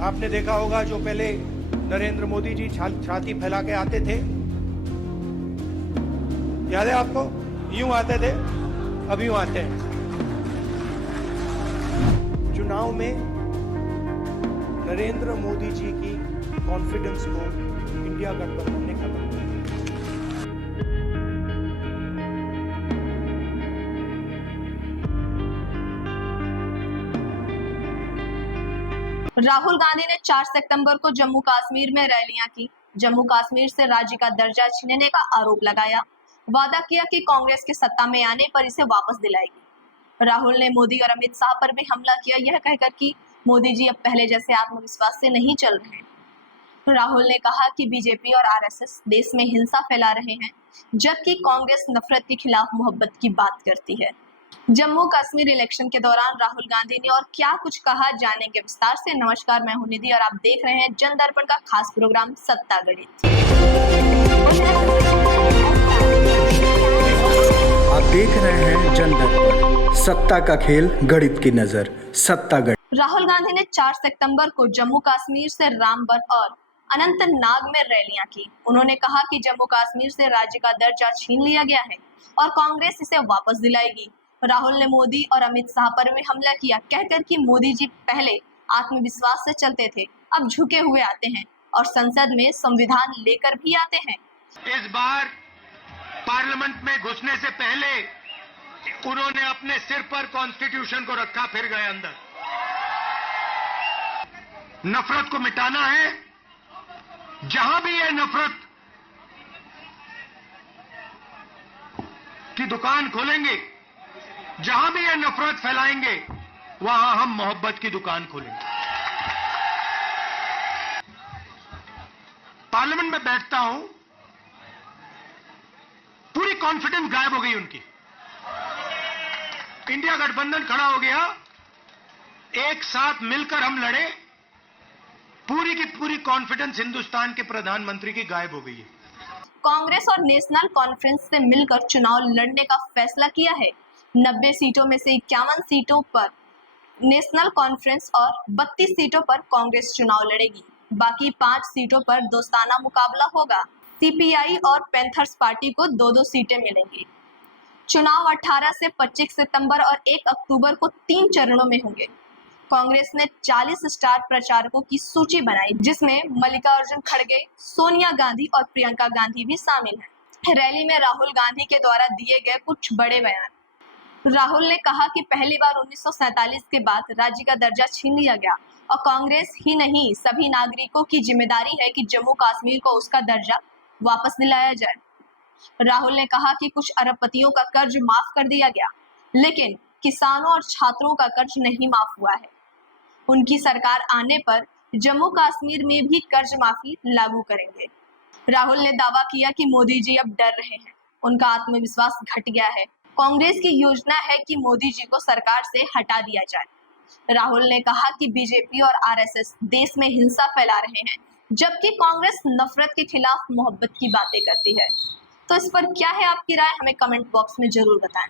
आपने देखा होगा जो पहले नरेंद्र मोदी जी छाती फैला के आते थे, याद है आपको? यूं आते थे, अब यूं आते हैं। चुनाव में नरेंद्र मोदी जी की कॉन्फिडेंस को इंडिया गठबंधन ने खत्म कर दिया। राहुल गांधी ने 4 सितंबर को जम्मू कश्मीर में रैलियां की। जम्मू कश्मीर से राज्य का दर्जा छीनने का आरोप लगाया। वादा किया कि कांग्रेस के सत्ता में आने पर इसे वापस दिलाएगी। राहुल ने मोदी और अमित शाह पर भी हमला किया, यह कहकर कि मोदी जी अब पहले जैसे आत्मविश्वास से नहीं चल रहे हैं। राहुल ने कहा कि बीजेपी और आरएसएस देश में हिंसा फैला रहे हैं, जबकि कांग्रेस नफरत के खिलाफ मोहब्बत की बात करती है। जम्मू कश्मीर इलेक्शन के दौरान राहुल गांधी ने और क्या कुछ कहा, जानेंगे विस्तार से। नमस्कार, मैं हूं निधि और आप देख रहे हैं जन दर्पण का खास प्रोग्राम सत्ता गणित। आप देख रहे हैं जन दर्पण, सत्ता का खेल गणित की नजर, सत्ता गणित। राहुल गांधी ने 4 सितंबर को जम्मू कश्मीर से रामबन और अनंतनाग में रैलियां की। उन्होंने कहा कि जम्मू कश्मीर से राज्य का दर्जा छीन लिया गया है और कांग्रेस इसे वापस दिलाएगी। राहुल ने मोदी और अमित शाह पर भी हमला किया, कहकर कि मोदी जी पहले आत्मविश्वास से चलते थे, अब झुके हुए आते हैं और संसद में संविधान लेकर भी आते हैं। इस बार पार्लियामेंट में घुसने से पहले उन्होंने अपने सिर पर कॉन्स्टिट्यूशन को रखा, फिर गए अंदर। नफरत को मिटाना है। जहां भी ये नफरत की दुकान खोलेंगे, जहां भी ये नफरत फैलाएंगे, वहां हम मोहब्बत की दुकान खोलेंगे। पार्लियामेंट में बैठता हूं, पूरी कॉन्फिडेंस गायब हो गई उनकी। इंडिया गठबंधन खड़ा हो गया, एक साथ मिलकर हम लड़े, पूरी की पूरी कॉन्फिडेंस हिंदुस्तान के प्रधानमंत्री की गायब हो गई है। कांग्रेस और नेशनल कॉन्फ्रेंस से मिलकर चुनाव लड़ने का फैसला किया है। 90 सीटों में से 51 सीटों पर नेशनल कॉन्फ्रेंस और 32 सीटों पर कांग्रेस चुनाव लड़ेगी। बाकी 5 सीटों पर दोस्ताना मुकाबला होगा। सीपीआई और पैंथर्स पार्टी को 2-2 सीटें मिलेंगी। चुनाव 18 से 25 सितंबर और 1 अक्टूबर को 3 चरणों में होंगे। कांग्रेस ने 40 स्टार प्रचारकों की सूची बनाई, जिसमें मल्लिकार्जुन खड़गे, सोनिया गांधी और प्रियंका गांधी भी शामिल हैं। रैली में राहुल गांधी के द्वारा दिए गए कुछ बड़े बयान। राहुल ने कहा कि पहली बार 1947 के बाद राज्य का दर्जा छीन लिया गया और कांग्रेस ही नहीं, सभी नागरिकों की जिम्मेदारी है कि जम्मू कश्मीर को उसका दर्जा वापस दिलाया जाए। राहुल ने कहा कि कुछ अरबपतियों का कर्ज माफ कर दिया गया, लेकिन किसानों और छात्रों का कर्ज नहीं माफ हुआ है। उनकी सरकार आने पर जम्मू कश्मीर में भी कर्ज माफी लागू करेंगे। राहुल ने दावा किया कि मोदी जी अब डर रहे हैं, उनका आत्मविश्वास घट गया है। कांग्रेस की योजना है कि मोदी जी को सरकार से हटा दिया जाए। राहुल ने कहा कि बीजेपी और आरएसएस देश में हिंसा फैला रहे हैं, जबकि कांग्रेस नफरत के खिलाफ मोहब्बत की बातें करती है। तो इस पर क्या है आपकी राय, हमें कमेंट बॉक्स में जरूर बताएं।